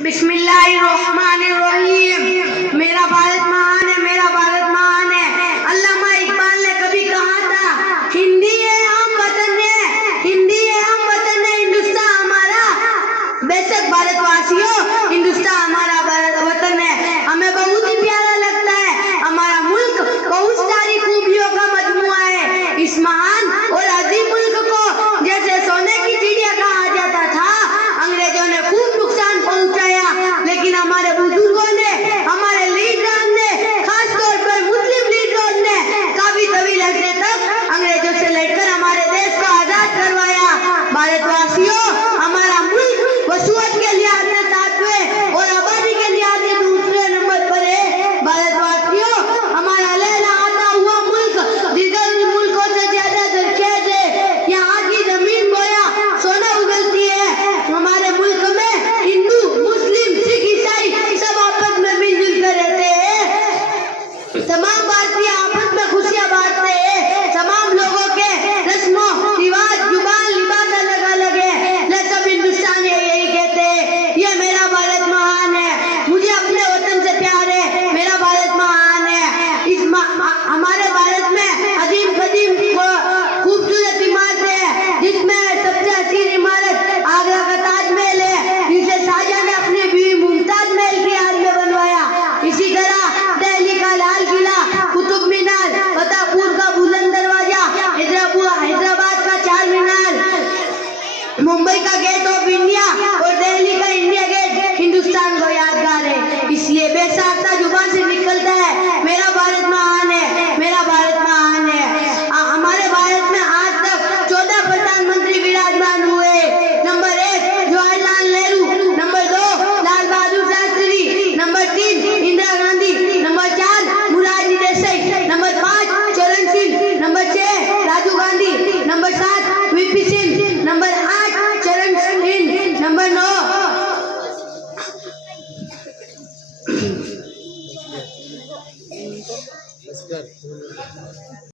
बिस्मिल्लाहिर्रहमानिर्रहीम। मेरा भारत महान है, मेरा भारत महान है। अल्लामा इकबाल ने कभी कहा था, हिंदी है हम वतन है, हिंदी है हम वतन है, हिंदुस्तान हमारा। बेशक भारतवासियों, हिंदुस्तान हमारा वतन है, हमें बहुत ही प्यारा लगता है। हमारा मुल्क बहुत सारी खूबियों का मजमुआ है। इस महान और अजीम मुल्क को जैसे सोने की चिड़िया कहा जाता था, अंग्रेजों ने खूब नुकसान पहुंचाया, लेकिन हमारे बुजुर्गों ने, हमारे लीडरों ने, खासतौर पर मुस्लिम लीडरों ने काफी तवील अरसे तक अंग्रेजों से लड़कर हमारे देश को आजाद करवाया। भारतवासियों, हमारा मुल्क वसूअत के लिहाज से सातवें और आबादी के लिहाज से दूसरे नंबर पर है। भारतवासियों, हमारा लहलहाता हुआ मुल्क दीगर मुल्कों से ज्यादा जरखेज है। यहाँ की जमीन गोया सोना उगलती है। हमारे मुल्क में हिंदू, मुस्लिम, सिख, ईसाई सब आपस में मिलजुल कर रहते हैं। तमाम भारतीय आपस में खुशियां बांटते हैं। तमाम लोगों के रस्मों रिवाज, जुबान, लिबास अलग अलग है, लेकिन सब हिंदुस्तानी यही कहते हैं, ये मेरा भारत महान है, मुझे अपने वतन से प्यार है, मेरा भारत महान है। हमारे भारत में अजीम कदीम खूबसूरत इमारतें हैं, जिसमें सबसे हसीन इमारत आगरा का ताजमहल है, जिसे शाहजहां ने अपनी बीवी मुमताज महल की याद में बनवाया। इसी तरह दिल्ली का लाल किला, कुतुब मीनार, फतेहपुर का बुलंद दरवाजा, हैदराबाद का चार मीनार, मुंबई का गेट ऑफ इंडिया और दिल्ली का इंडिया गेट हिंदुस्तान को यादगार है। इसलिए बेसाख्ता जुबान से निकलता है, मेरा भारत महान है, मेरा भारत महान है। हमारे भारत में आज तक 14 प्रधानमंत्री विराजमान हुए। Number 1 Jawaharlal Nehru, number 2 Lal Bahadur Shastri, number 3 Indira Gandhi, number 4 Morarji Desai, number 5 Charan Singh, number 6 Rajiv Gandhi, number 7 V P Singh, number 8 Charan Singh, number 9 नमस्कार।